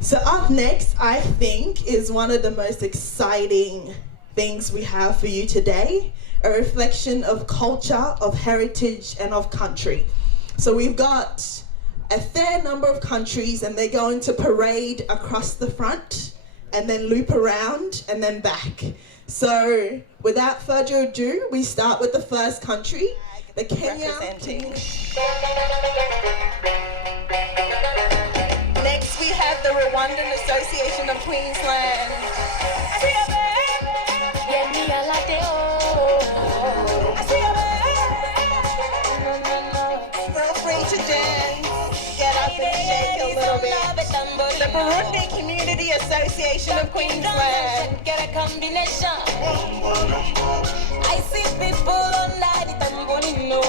So up next, I think, is one of the most exciting things we have for you today, a reflection of culture, of heritage, and of country. So we've got a fair number of countries, and they're going to parade across the front and then loop around and then back. So without further ado, we start with the first country, the Kenya. Next we have the Rwandan Association of Queensland. Feel free to dance, get up and shake a little bit. The Burundi Community Association of Queensland. Get a combination. I see people online the tamborino.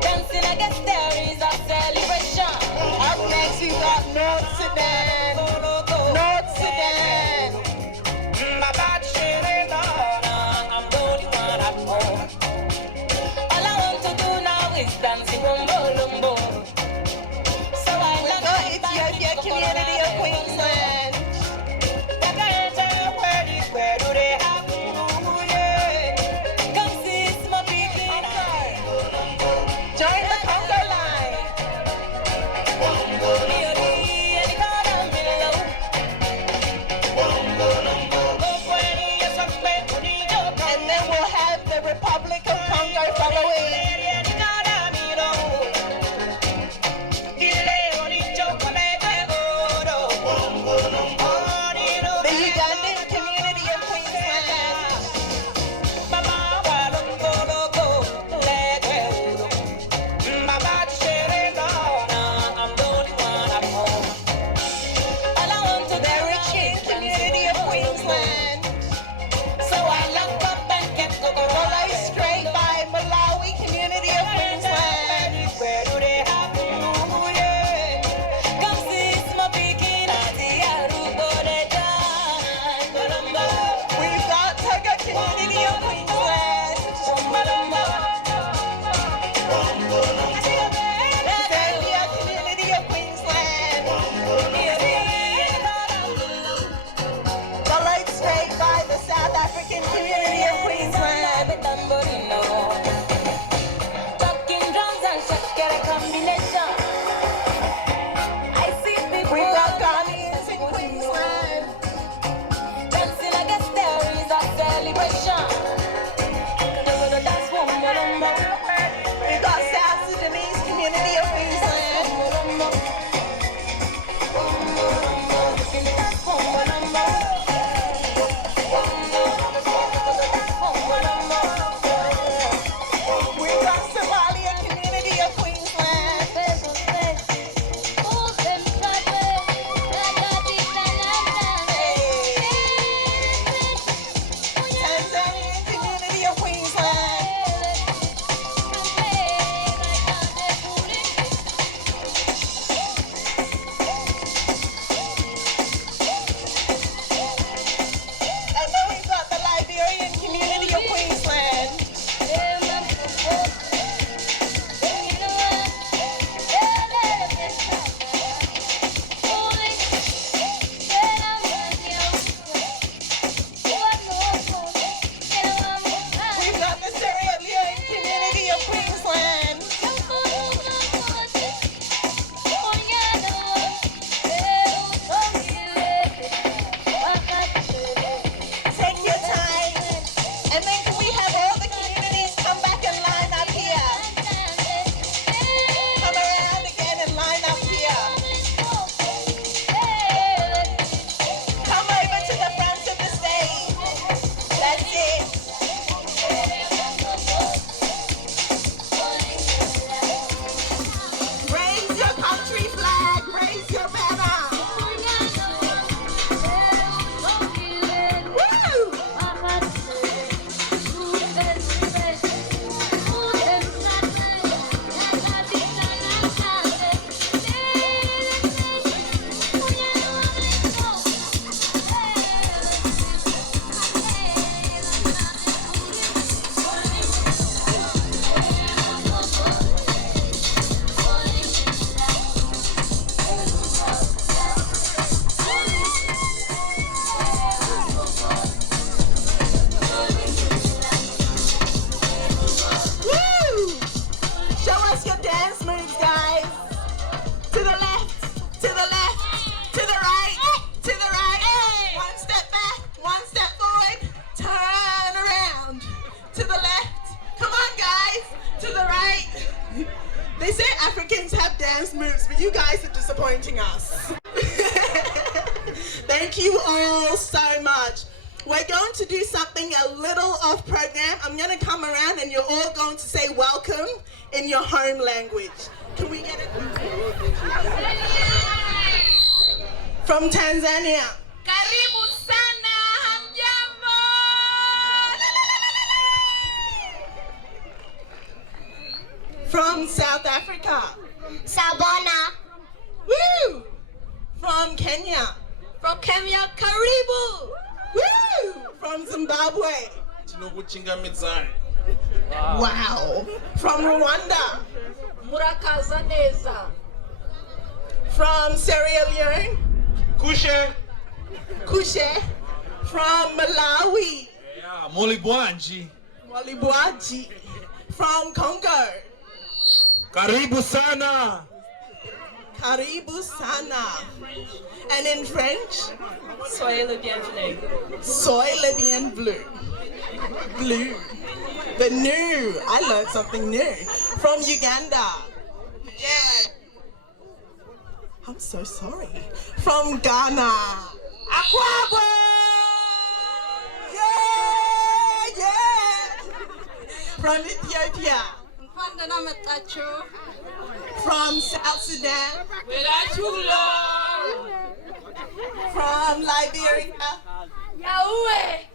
Dancing, I guess there is a celebration. Up next we've got North Sudan. North Sudan. I'm the only one at home. All I want to do now is dancing lumbo lumbo. So We've got Ethiopia Community of Queensland. Where do they have come see my people. Join the Congo line. And then we'll have the Republic of Congo following. disappointing us. Thank you all so much. We're going to do something a little off program. I'm going to come around and you're all going to say welcome in your home language. Can we get it? From Tanzania. Karibu sana, hamjambo. From South Africa. Sabona. Woo! From Kenya. From Kenya, karibu. Woo! From Zimbabwe. Wow. From Rwanda. Murakaza neza. From Sierra Leone. Kushe. Kushe. From Malawi. Yeah, Molibwanji. Molibwaji. From Congo. Karibu sana. Karibu sana. And in French? Soyez le bienvenu. Soy le bien bleu. Blue. The new. I learned something new. From Uganda. Yeah. I'm so sorry. From Ghana. Aquaba! Yeah, yeah. From Ethiopia. From South Sudan. From Liberia. Yahweh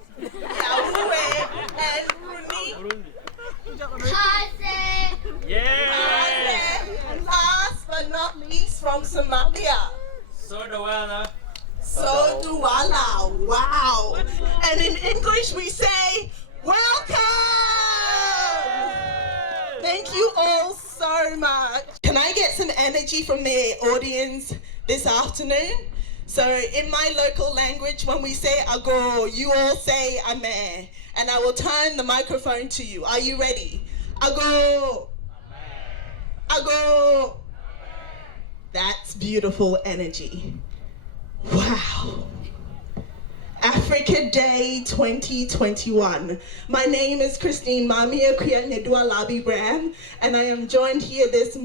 and Brunei. And last but not least, from Somalia. Soduala. Wow. And in English we say, welcome! Thank you all so much. Can I get some energy from the audience this afternoon? So in my local language, when we say ago, you all say amen. And I will turn the microphone to you. Are you ready? Ago. Ago. That's beautiful energy. Wow. Africa Day 2021. My name is Christine Mamia Kuyanyedua Labi Bram, and I am joined here this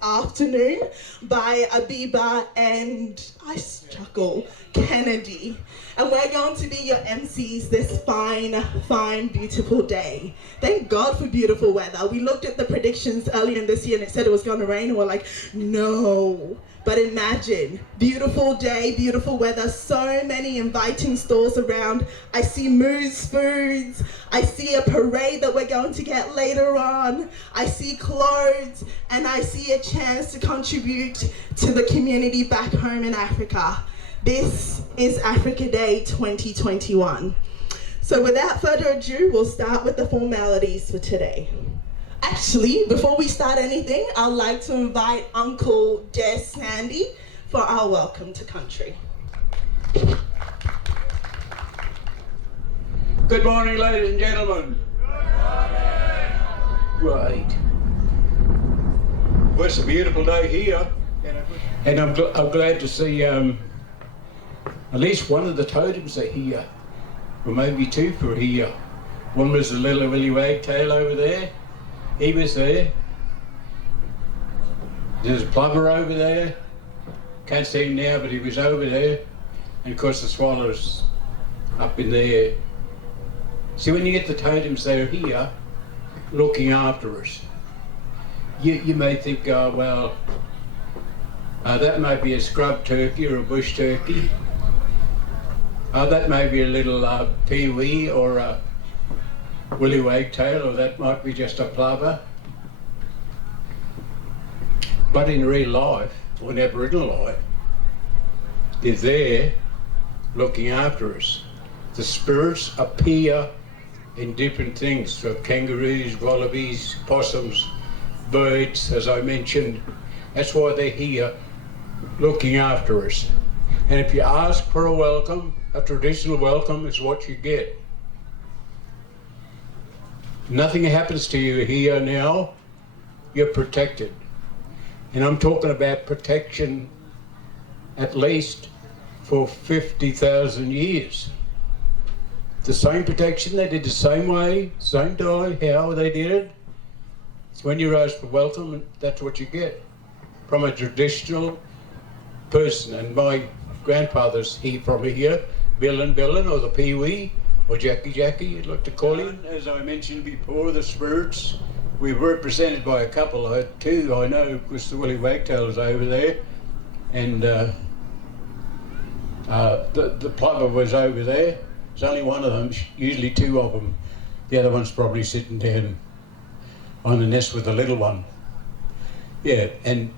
afternoon, by Abiba and I struggle, Kennedy. And we're going to be your MCs this fine, beautiful day. Thank God for beautiful weather. We looked at the predictions earlier in this year and it said it was going to rain, and we're like, no. But imagine, beautiful day, beautiful weather, so many inviting stalls around. I see Moose Foods, I see a parade that we're going to get later on, I see clothes, and I see a chance to contribute to the community back home in Africa. This is Africa Day 2021. So without further ado, we'll start with the formalities for today. Actually, before we start anything, I'd like to invite Uncle Des Sandy for our welcome to country. Good morning, ladies and gentlemen. Right. Well, it's a beautiful day here, and I'm glad to see at least one of the totems are here, or maybe two for here. One was the little Willy Wagtail over there. He was there. There's a plover over there. Can't see him now, but he was over there. And of course the swallows up in there. See, when you get the totems, they're here looking after us. You may think, oh, well, that may be a scrub turkey or a bush turkey. That may be a little peewee or a Willy Wagtail, or that might be just a plover. But in real life, or in Aboriginal life, they're there looking after us. The spirits appear in different things, so kangaroos, wallabies, possums, birds, as I mentioned. That's why they're here looking after us. And if you ask for a welcome, a traditional welcome is what you get. Nothing happens to you here now, you're protected. And I'm talking about protection at least for 50,000 years. The same protection, they did the same way, same time, how they did it. When you ask for welcome, that's what you get. From a traditional person, and my grandfather's from here, Billin, or the Pee-wee, or Jackie, you'd like to call him. As I mentioned before, the spirits, we're represented by a couple, two I know, because the Willie Wagtail's over there, and the plumber was over there. There's only one of them, usually two of them. The other one's probably sitting down on the nest with the little one. Yeah, and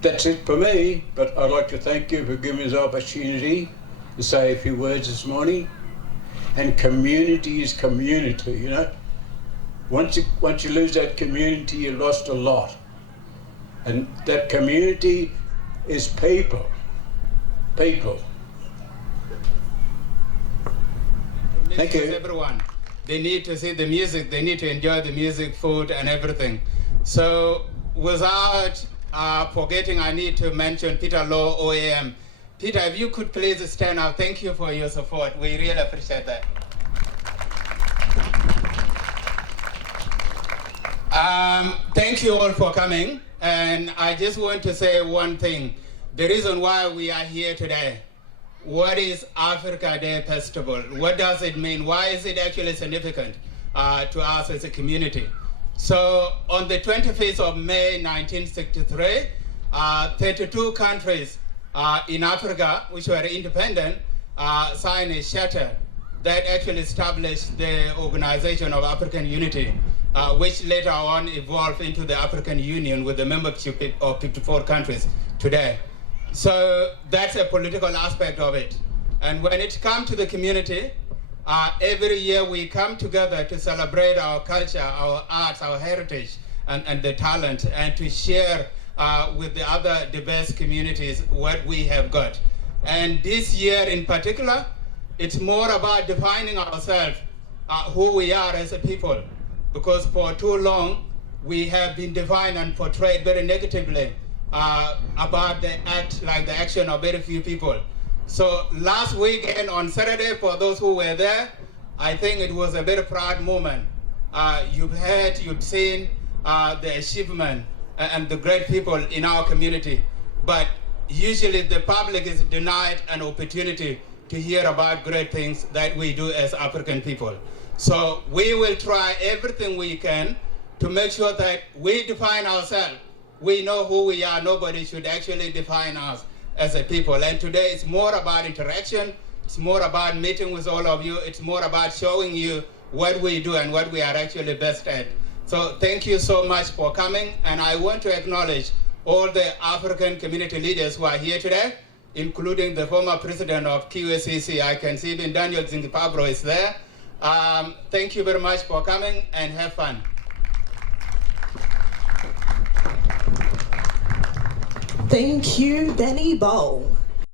that's it for me, but I'd like to thank you for giving us the opportunity to say a few words this morning. And community is community, you know. Once you lose that community, you lost a lot. And that community is people. People. Thank you. Everyone. They need to see the music, they need to enjoy the music, food, and everything. So without forgetting, I need to mention Peter Law, OAM. Peter, if you could please stand up. Thank you for your support. We really appreciate that. Thank you all for coming. And I just want to say one thing. The reason why we are here today. What is Africa Day Festival? What does it mean? Why is it actually significant to us as a community? So on the 25th of May 1963, 32 countries in Africa, which were independent, signed a charter that actually established the Organization of African Unity, which later on evolved into the African Union with the membership of 54 countries today. So that's a political aspect of it. And when it comes to the community, every year we come together to celebrate our culture, our arts, our heritage, and the talent, and to share with the other diverse communities what we have got. And this year in particular, it's more about defining ourselves, who we are as a people. Because for too long, we have been defined and portrayed very negatively about the action of very few people. So last weekend on Saturday, for those who were there, I think it was a very proud moment. You've seen the achievement and the great people in our community, but usually the public is denied an opportunity to hear about great things that we do as African people. So we will try everything we can to make sure that we define ourselves. We know who we are. Nobody should actually define us as a people. And today it's more about interaction. It's more about meeting with all of you. It's more about showing you what we do and what we are actually best at. So thank you so much for coming. And I want to acknowledge all the African community leaders who are here today, including the former president of QACC. I can see even Daniel Zingipabro is there. Thank you very much for coming and have fun. Thank you, Beny Bol.